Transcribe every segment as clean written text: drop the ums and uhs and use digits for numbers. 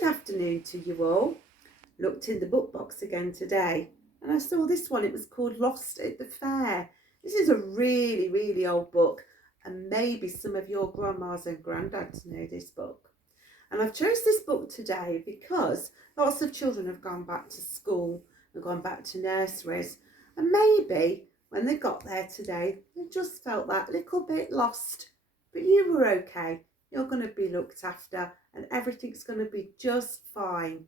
Good afternoon to you all. Looked in the book box again today and I saw this one. It was called Lost at the Fair. This is a really, really old book, and maybe some of your grandmas and granddads know this book. And I've chose this book today because lots of children have gone back to school, have gone back to nurseries, and maybe when they got there today, they just felt that little bit lost. But you were okay. You're going to be looked after and everything's going to be just fine.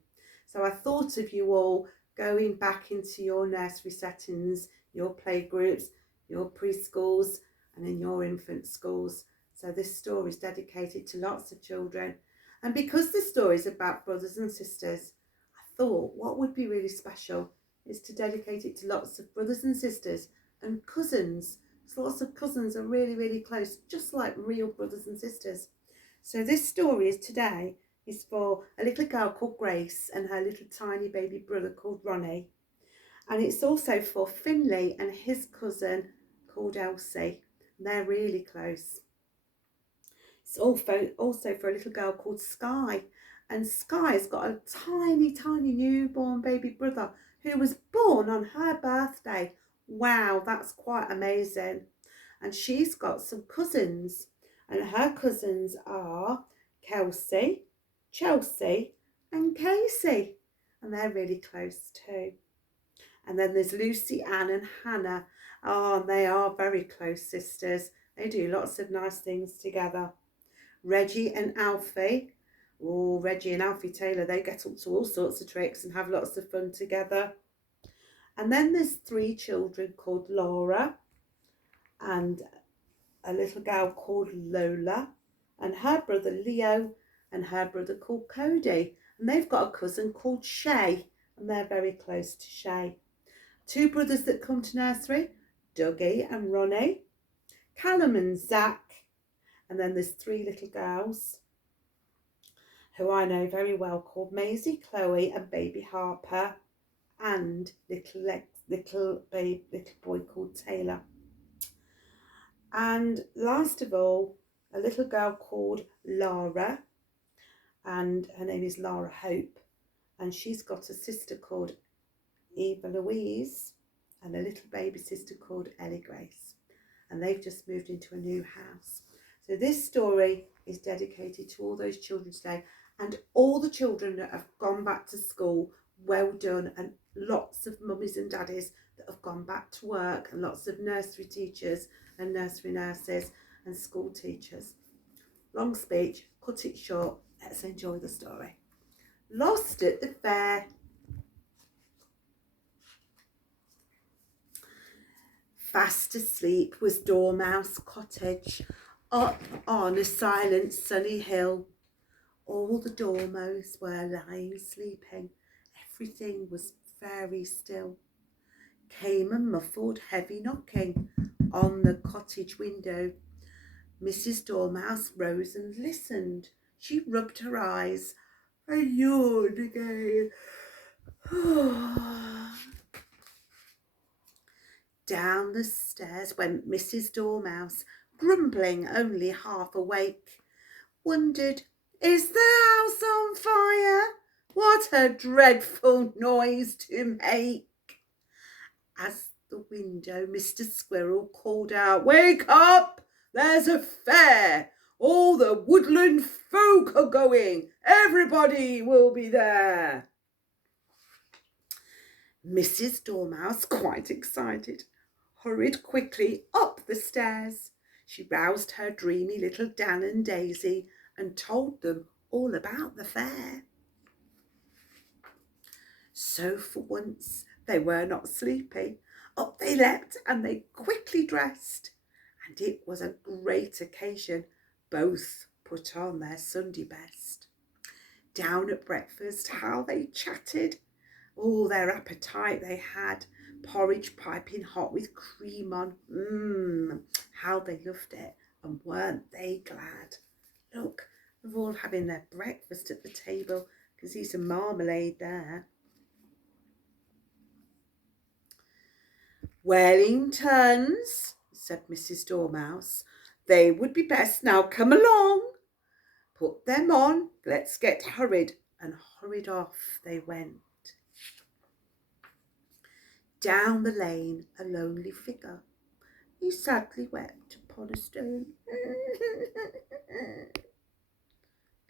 So I thought of you all going back into your nursery settings, your playgroups, your preschools, and in your infant schools. So this story is dedicated to lots of children. And because this story is about brothers and sisters, I thought what would be really special is to dedicate it to lots of brothers and sisters and cousins. So lots of cousins are really, really close, just like real brothers and sisters. So this story is for a little girl called Grace and her little tiny baby brother called Ronnie. And it's also for Finley and his cousin called Elsie. They're really close. It's also for a little girl called Sky. And Sky's got a tiny, tiny newborn baby brother who was born on her birthday. Wow, that's quite amazing. And she's got some cousins. And her cousins are Kelsey, Chelsea, and Casey. And they're really close too. And then there's Lucy, Ann, and Hannah. Oh, and they are very close sisters. They do lots of nice things together. Reggie and Alfie. Oh, Reggie and Alfie Taylor, they get up to all sorts of tricks and have lots of fun together. And then there's 3 children called Laura and a little girl called Lola and her brother Leo and her brother called Cody. And they've got a cousin called Shay, and they're very close to Shay. 2 brothers that come to nursery, Dougie and Ronnie, Callum and Zach. And then there's 3 little girls who I know very well called Maisie, Chloe and baby Harper, and little boy called Taylor. And last of all, a little girl called Lara, and her name is Lara Hope, and she's got a sister called Eva Louise and a little baby sister called Ellie Grace, and they've just moved into a new house. So this story is dedicated to all those children today and all the children that have gone back to school. Well done. And lots of mummies and daddies that have gone back to work, and lots of nursery teachers and nursery nurses and school teachers. Long speech, cut it short. Let's enjoy the story. Lost at the Fair. Fast asleep was Dormouse Cottage, up on a silent sunny hill. All the dormouse were lying sleeping. Everything was very still. Came a muffled heavy knocking on the cottage window. Mrs. Dormouse rose and listened. She rubbed her eyes and yawned again. Down the stairs went Mrs. Dormouse, grumbling, only half awake. Wondered, is the house on fire? What a dreadful noise to make. As the window, Mr. Squirrel called out, wake up, there's a fair. All the woodland folk are going. Everybody will be there. Mrs. Dormouse, quite excited, hurried quickly up the stairs. She roused her dreamy little Dan and Daisy and told them all about the fair. So for once they were not sleepy. Up they leapt and they quickly dressed, and it was a great occasion. Both put on their Sunday best. Down at breakfast, how they chatted. All their appetite they had. Porridge piping hot with cream on. How they loved it, and weren't they glad? Look, they're all having their breakfast at the table. Can see some marmalade there. Wellingtons, said Mrs. Dormouse. They would be best. Now come along. Put them on. Let's get hurried and hurried off they went. Down the lane a lonely figure, he sadly wept upon a stone.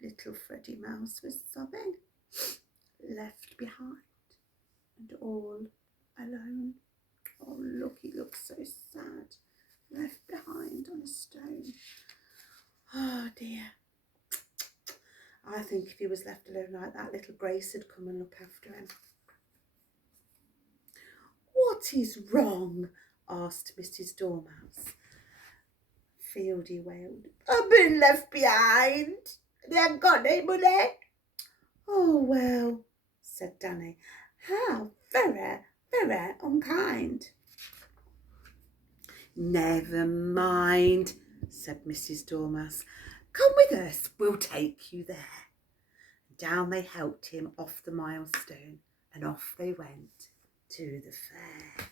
Little Freddie Mouse was sobbing, left behind and all alone. Oh, look, he looks so sad, left behind on a stone. Oh dear. I think if he was left alone like that, little Grace would come and look after him. What is wrong? Asked Mrs. Dormouse. Fieldy wailed. I've been left behind. They haven't got any money. Oh, well, said Danny. How very, very unkind. Never mind, said Mrs. Dormouse. Come with us, we'll take you there. Down they helped him off the milestone, and off they went to the fair.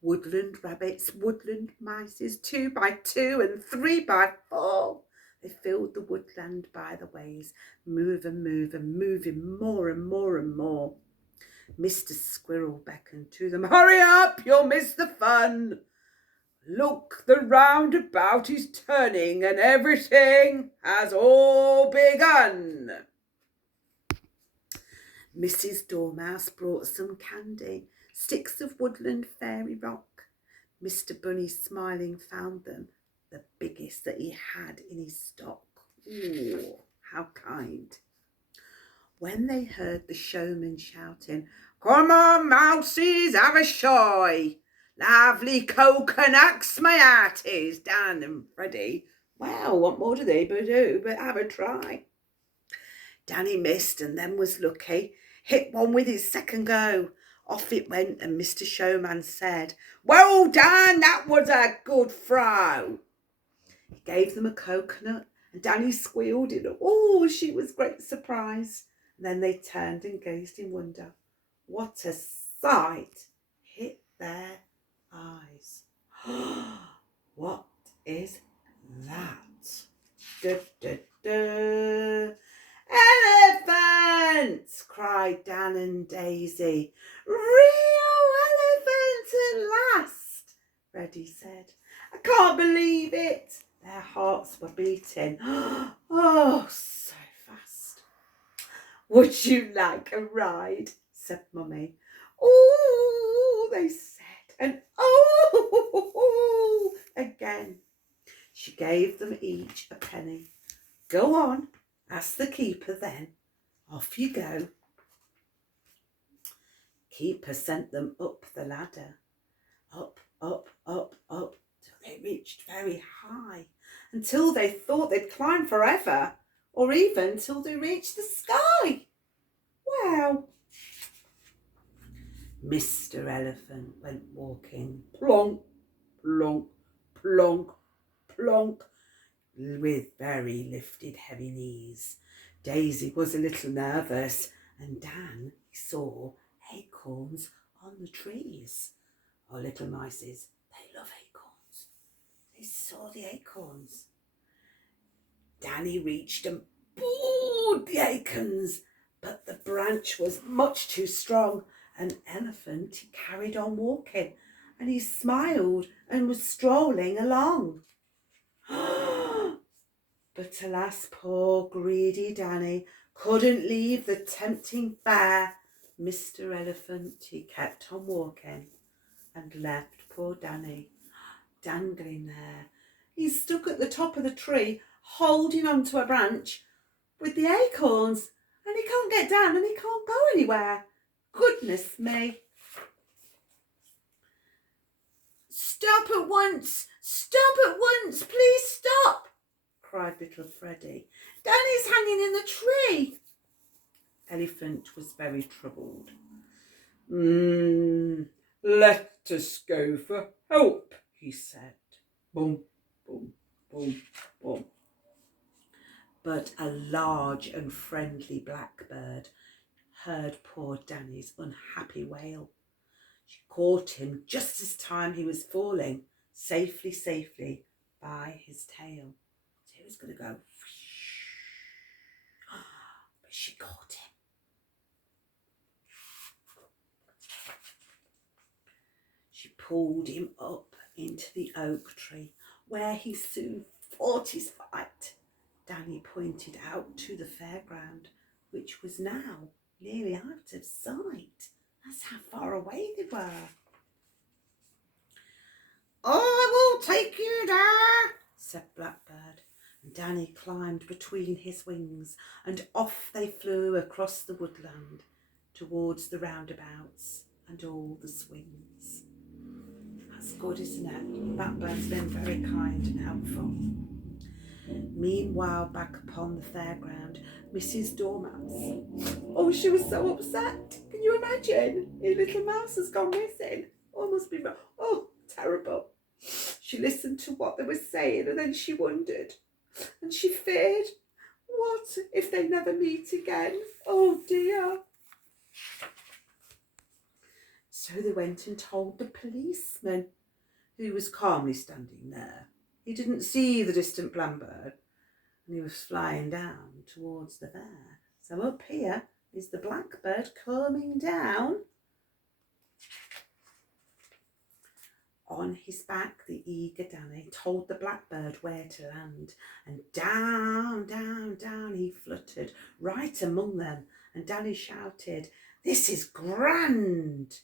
Woodland rabbits, woodland mices, 2 by 2 and 3 by 4. They filled the woodland by the ways, moving more and more and more. Mr. Squirrel beckoned to them. Hurry up, you'll miss the fun. Look, the roundabout is turning and everything has all begun. Mrs. Dormouse brought some candy, sticks of woodland fairy rock. Mr. Bunny smiling found them, the biggest that he had in his stock. Ooh, how kind. When they heard the showman shouting, Come on, mousies, have a shy. Lovely coconuts, my hearties, Dan and Freddie. Well, what more do they do but have a try? Danny missed and then was lucky. Hit one with his second go. Off it went and Mr. Showman said, Well done, that was a good throw. He gave them a coconut and Danny squealed in she was great surprise. And then they turned and gazed in wonder. What a sight hit their eyes. What is that? Da, da, da. Elephants! Cried Dan and Daisy. Real elephants at last, Freddie said. I can't believe it. Their hearts were beating. Oh, so fast. Would you like a ride? Said Mummy. Oh, they said, and oh, again. She gave them each a penny. Go on, ask the keeper then. Off you go. Keeper sent them up the ladder. Up, up, up, up, till they reached very high, until they thought they'd climb forever, or even till they reached the sky. Wow. Mr. Elephant went walking, plonk, plonk, plonk, plonk, with very lifted heavy knees. Daisy was a little nervous, and Dan saw acorns on the trees. Oh, little mices, they love acorns. They saw the acorns. Danny reached and pulled the acorns, but the branch was much too strong. An elephant, he carried on walking, and he smiled and was strolling along. But alas, poor greedy Danny couldn't leave the tempting fare. Mr. Elephant, he kept on walking and left poor Danny dangling there. He's stuck at the top of the tree, holding onto a branch with the acorns, and he can't get down and he can't go anywhere. Goodness me. Stop at once! Stop at once! Please stop! Cried little Freddie. Danny's hanging in the tree. Elephant was very troubled. Let us go for help, he said. Boom, boom, boom, boom. But a large and friendly blackbird heard poor Danny's unhappy wail. She caught him just as time he was falling, safely by his tail. So he was going to go. she caught him. She pulled him up into the oak tree, where he soon fought his fight. Danny pointed out to the fairground, which was now nearly out of sight. That's how far away they were. "I will take you there," said Blackbird, and Danny climbed between his wings, and off they flew across the woodland towards the roundabouts and all the swings. That's good, isn't it? Blackbird's been very kind and helpful. Meanwhile, back upon the fairground, Mrs. Dormouse. Oh, she was so upset. Can you imagine? Her little mouse has gone missing. Oh, must be, oh, terrible. She listened to what they were saying, and then she wondered, and she feared, what if they never meet again? Oh dear. So they went and told the policeman, who was calmly standing there. He didn't see the distant blackbird, and he was flying down towards the fair. So up here is the blackbird coming down. On his back, the eager Danny told the blackbird where to land, and down, down, down he fluttered, right among them, and Danny shouted, "This is grand!"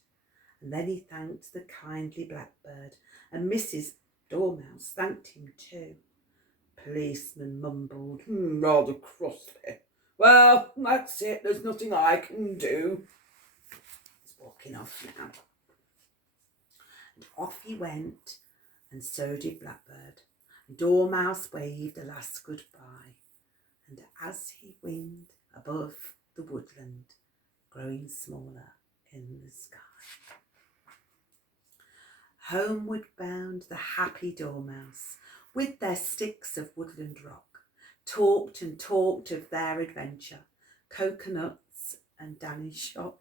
And then he thanked the kindly blackbird, and Mrs. Dormouse thanked him too. Policeman mumbled, rather crossly, "Well, that's it, there's nothing I can do." He's walking off now. And off he went, and so did Blackbird. Dormouse waved a last goodbye, and as he winged above the woodland, growing smaller in the sky, homeward bound the happy Dormouse, with their sticks of woodland rock, talked and talked of their adventure, coconuts and Danny's shock.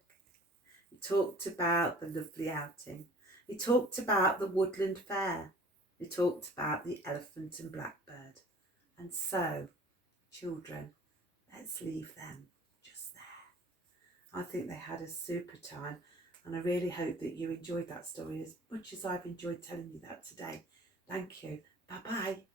He talked about the lovely outing. He talked about the woodland fair. He talked about the elephant and blackbird. And so, children, let's leave them just there. I think they had a super time, and I really hope that you enjoyed that story as much as I've enjoyed telling you that today. Thank you. Bye-bye.